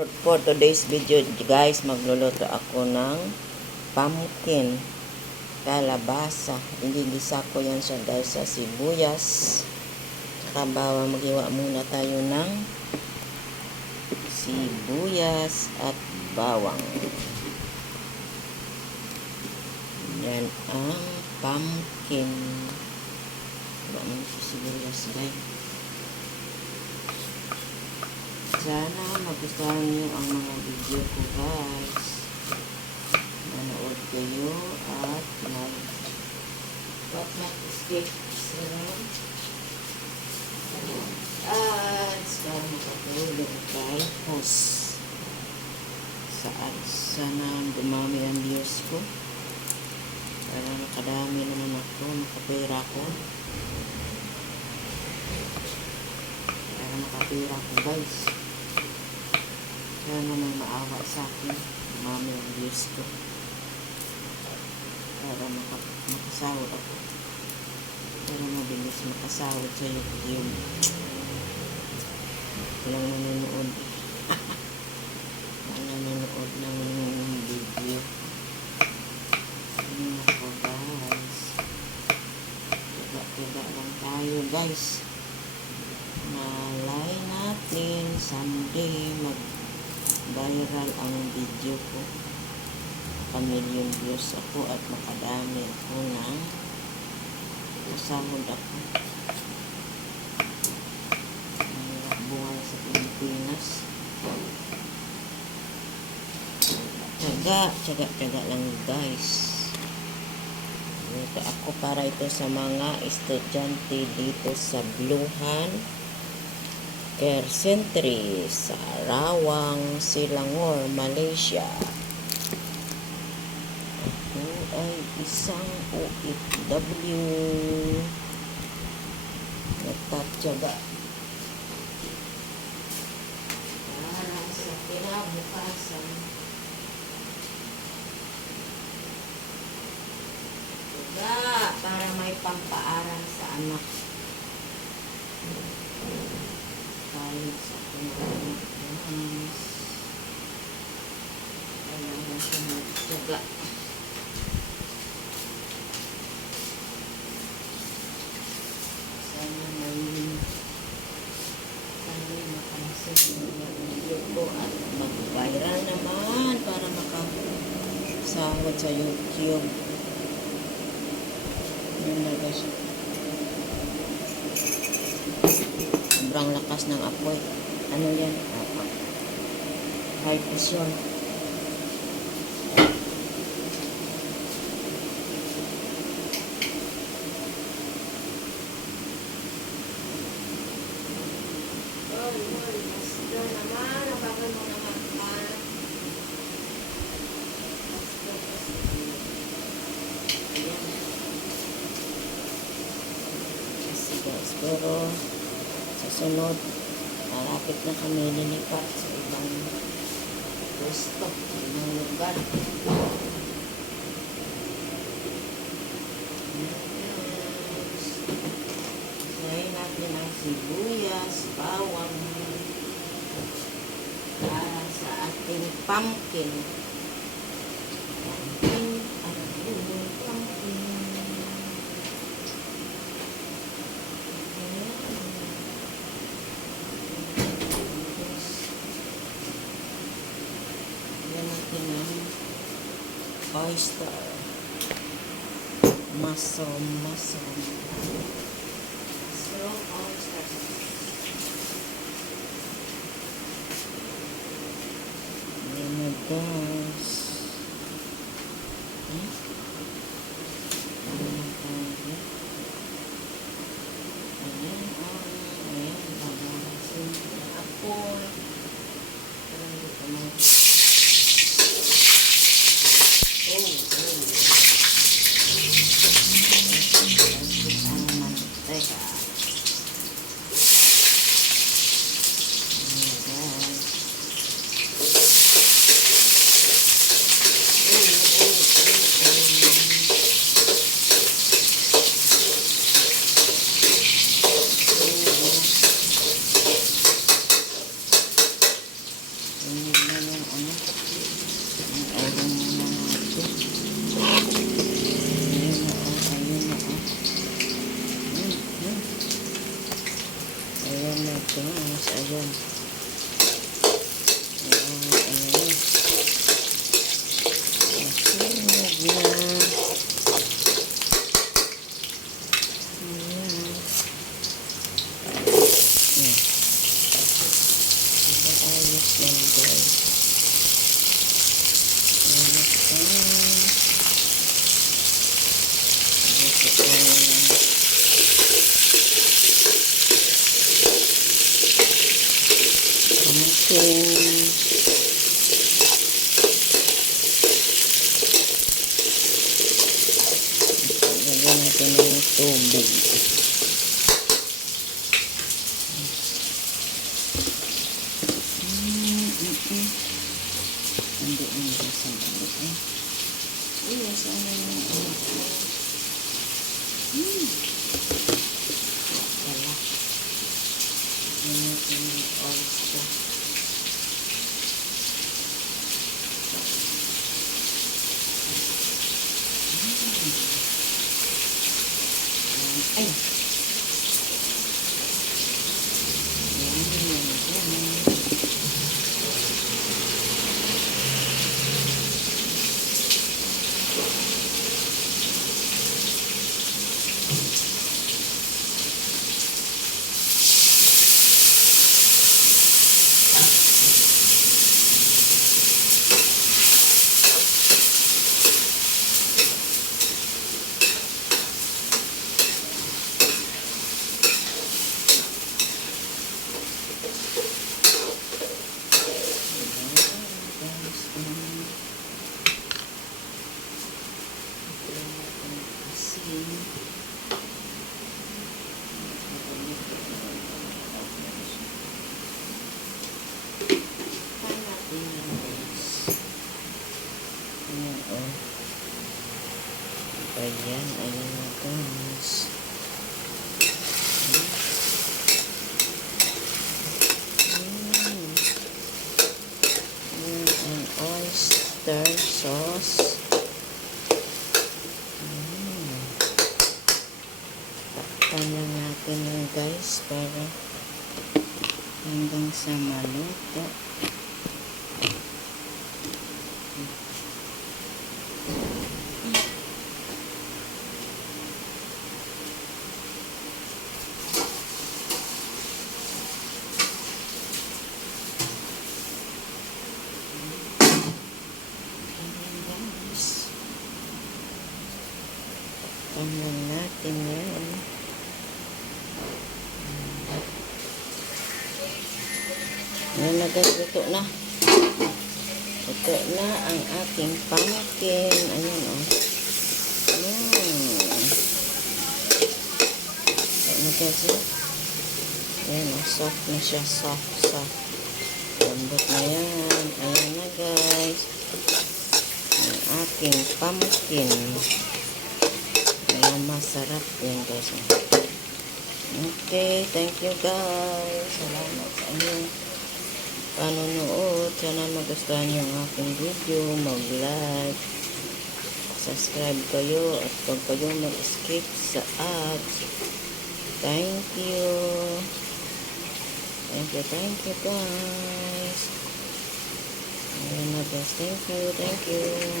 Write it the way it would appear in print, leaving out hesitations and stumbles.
For today's video guys, magluluto ako ng pumpkin kalabasa. Igigisa ko yan siya guys sa sibuyas tsaka bawang. Maghiwa muna tayo ng sibuyas at bawang. Yan ang pumpkin. Hiwa muna sa sibuyas guys. Sana magustuhan niyo ang mga video ko guys. Manood kayo at mag-skip at para makatulog guys. Sana dumami ang views ko. Para nakadami naman ako, makapera ko. Para makapera ko guys. Sana may maawa sa akin. Dumami ang views ko. Para makasahod ako. Para mabilis makasahod sa YouTube. Walang nanonood. Walang nanonood ng video. Ako guys. Tiga-tiga lang tayo guys. Malay natin someday mag-viral ang video ko. Million views ako at makadami ako ng kasahod ako. Mahirap buhay sa Pilipinas. Tiyaga lang guys. Dito ako para ito sa mga estudyante dito sa Bluhan Care Centre sa Rawang, Selangor, Malaysia. Ako ay isang OFW nagtatyaga para sa kinabukasan. Para may pampaaral sa anak. Kahit sa kinabukasan. Kailangan sa magtyaga. Sana may makalasip ng video ko at mag-viral naman para makasahod sa YouTube. Yun na guys. Sobrang lakas ng apoy. Ano yan? High pressure. Basta naman. Nabagal mo naman pa. Guys, pero sa sunod malapit na kami lilipat sa ibang pwesto, ibang lugar. Isahin natin ang sibuyas, bawang para sa ating pumpkin. Oyster mushroom oyster. Ayan na guys. Ayan babarasin ako. Ang isang ano eh. Iya, sana yung ano ko. Wala. Gamitin yung oyster. Ay! Ayan, ayan na guys. An oyster sauce. Takpan lang natin yun guys para hanggang sa maluto. Takpan natin yan. Ayan na guys, luto na. Luto na ang ating pumpkin. Ayan o. Ayan na guys. Ayan o, soft na siya. Soft. Lambot na yan. Ayan na guys. Ang ating pumpkin. Ayan, masarap yan guys. Okay, thank you guys. Salamat sa inyong panonood. Sana magustuhan yung aking video. Mag-like, subscribe kayo, at huwag kayo mag-skip sa ads. Thank you. Thank you guys. Ayan na guys. Thank you.